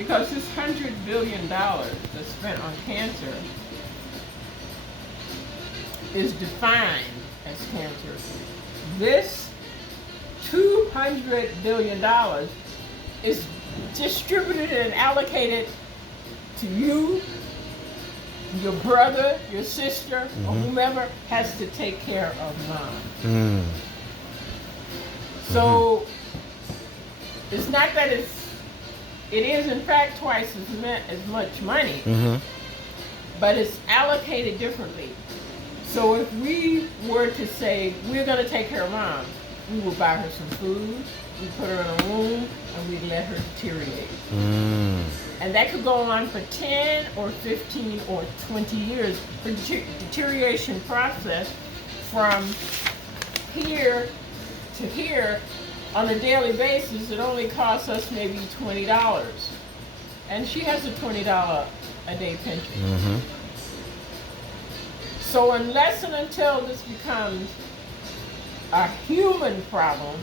Because this $100 billion that's spent on cancer is defined as cancer. This $200 billion is distributed and allocated to you, your brother, your sister, or whomever has to take care of mom. So it's not that it is in fact twice as much money, but it's allocated differently. So if we were to say, we're going to take care of mom, we would buy her some food, we put her in a room, and we let her deteriorate. And that could go on for 10 or 15 or 20 years. The deterioration process from here to here on a daily basis, it only costs us maybe $20. And she has a $20 a day pension. So unless and until this becomes a human problem,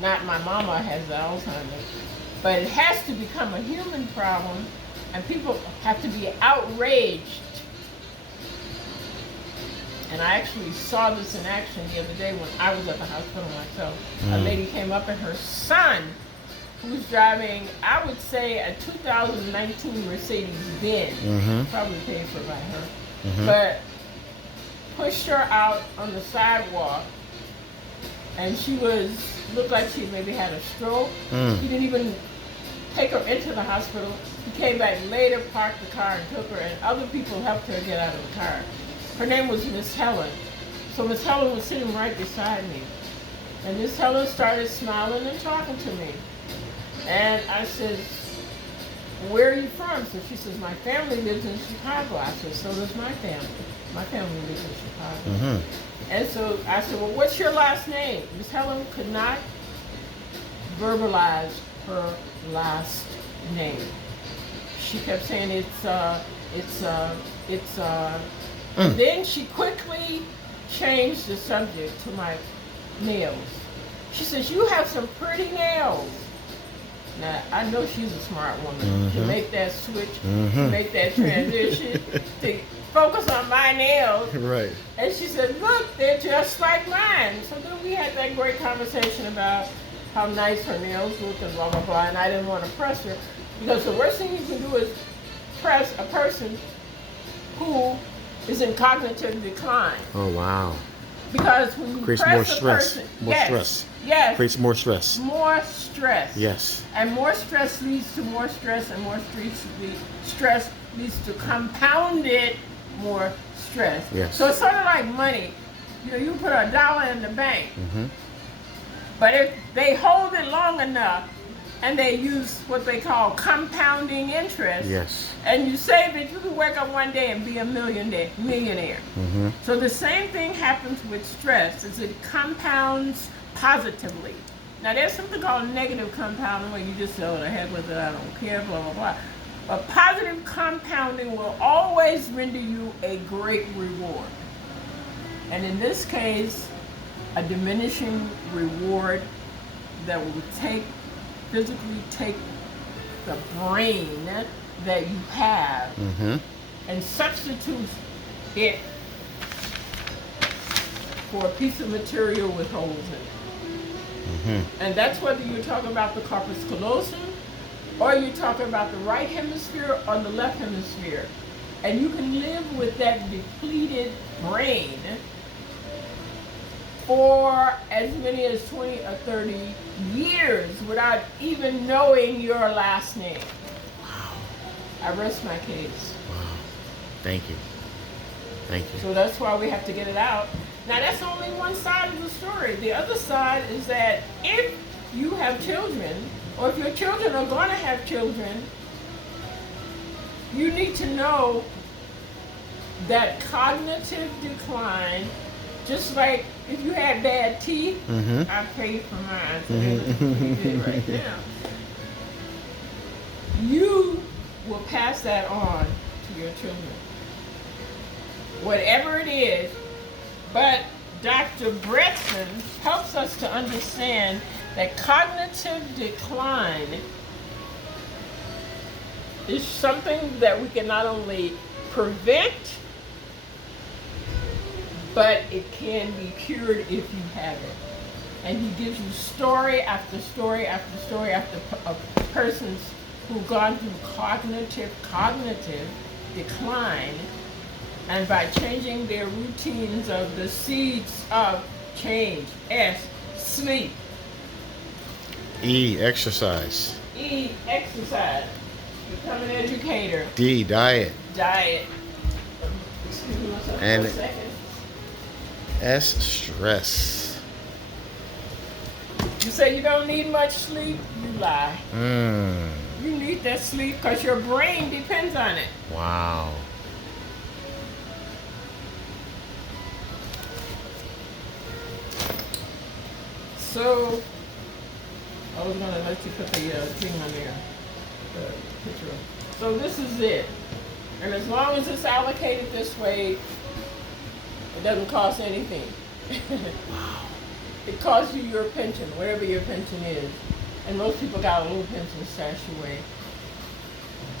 not my mama has Alzheimer's, but it has to become a human problem, and people have to be outraged. And I actually saw this in action the other day when I was at the hospital myself. A lady came up and her son, who was driving, I would say, a 2019 Mercedes-Benz, probably paid for by her, but pushed her out on the sidewalk, and she looked like she maybe had a stroke. He didn't even take her into the hospital. He came back later, parked the car, and took her, and other people helped her get out of the car. Her name was Miss Helen. So Miss Helen was sitting right beside me. And Miss Helen started smiling and talking to me. And I said, where are you from? So she says, my family lives in Chicago. I said, so does my family. My family lives in Chicago. And so I said, well, what's your last name? Miss Helen could not verbalize her last name. She kept saying and then she quickly changed the subject to my nails. She says, you have some pretty nails. Now, I know she's a smart woman to make that switch, to make that transition, to focus on my nails. Right. And she said, look, they're just like mine. So then we had that great conversation about how nice her nails look and blah, blah, blah. And I didn't want to press her, because the worst thing you can do is press a person who is in cognitive decline. Oh, wow. Because when you creates press more a stress. person, More stress. Yes. Creates more stress. More stress. Yes. And more stress leads to more stress, and more stress leads to compounded more stress. Yes. So it's sort of like money. You know, you put $1 in the bank, but if they hold it long enough and they use what they call compounding interest, yes, and you save it, you can wake up one day and be a millionaire. So the same thing happens with stress, is it compounds positively. Now there's something called negative compounding, where you just say, oh, the heck with it, I don't care, blah, blah, blah. But positive compounding will always render you a great reward. And in this case, a diminishing reward that will physically take the brain that you have and substitute it for a piece of material with holes in it. And that's whether you're talking about the corpus callosum, or you're talking about the right hemisphere or the left hemisphere. And you can live with that depleted brain for as many as 20 or 30 years without even knowing your last name. Wow. I rest my case. Wow. Thank you. Thank you. So that's why we have to get it out. Now that's only one side of the story. The other side is that if you have children, or if your children are going to have children, you need to know that cognitive decline, just like if you had bad teeth, I paid for mine, so that's what you did right now. You will pass that on to your children. Whatever it is, but Dr. Bretson helps us to understand that cognitive decline It's something that we can not only prevent, but it can be cured if you have it. And he gives you story after story after story after persons who've gone through cognitive decline, and by changing their routines of the seeds of change. S, sleep. E, exercise. E, exercise. Become an educator. D, diet. Diet. Excuse myself And for a second. S, stress. You say you don't need much sleep, you lie. Mm. You need that sleep because your brain depends on it. Wow. So, I was going to let you put the thing on there, the picture. So this is it. And as long as it's allocated this way, it doesn't cost anything. It costs you your pension, whatever your pension is. And most people got a little pension stashed away.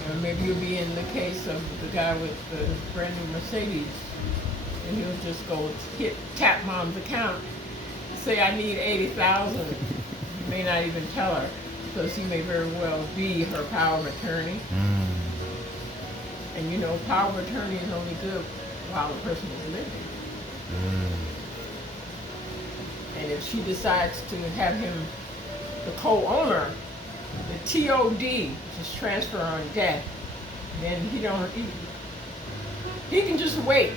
Or maybe you'll be in the case of the guy with the brand new Mercedes, and he'll just go tap mom's account, say I need 80,000. You may not even tell her, because he may very well be her power of attorney. And you know, power of attorney is only good while the person is living. And if she decides to have him the co-owner, the TOD, which is transfer on death, then he can just wait.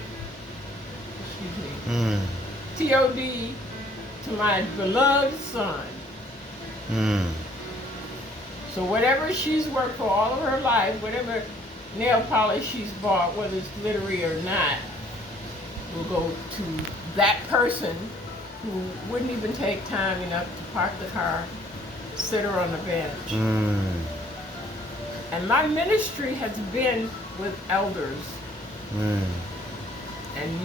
Excuse me. TOD to my beloved son. So whatever she's worked for all of her life, whatever nail polish she's bought, whether it's glittery or not, will go to that person who wouldn't even take time enough to park the car, sit her on the bench. And my ministry has been with elders. And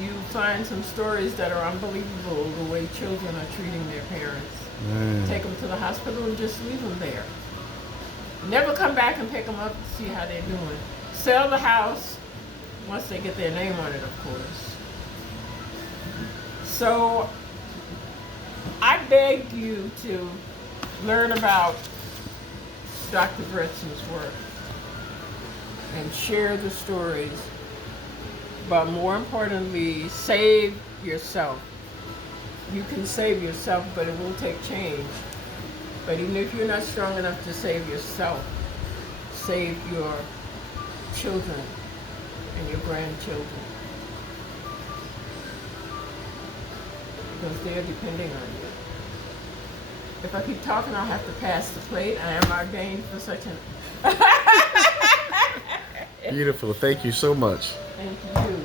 you find some stories that are unbelievable, the way children are treating their parents. Take them to the hospital and just leave them there. Never come back and pick them up to see how they're doing. Sell the house, once they get their name on it, of course. So, I beg you to learn about Dr. Bretson's work and share the stories, but more importantly, save yourself. You can save yourself, but it will take change. But even if you're not strong enough to save yourself, save your children and your grandchildren, because they're depending on you. If I keep talking, I'll have to pass the plate. I am ordained for such an... Beautiful. Thank you so much. Thank you.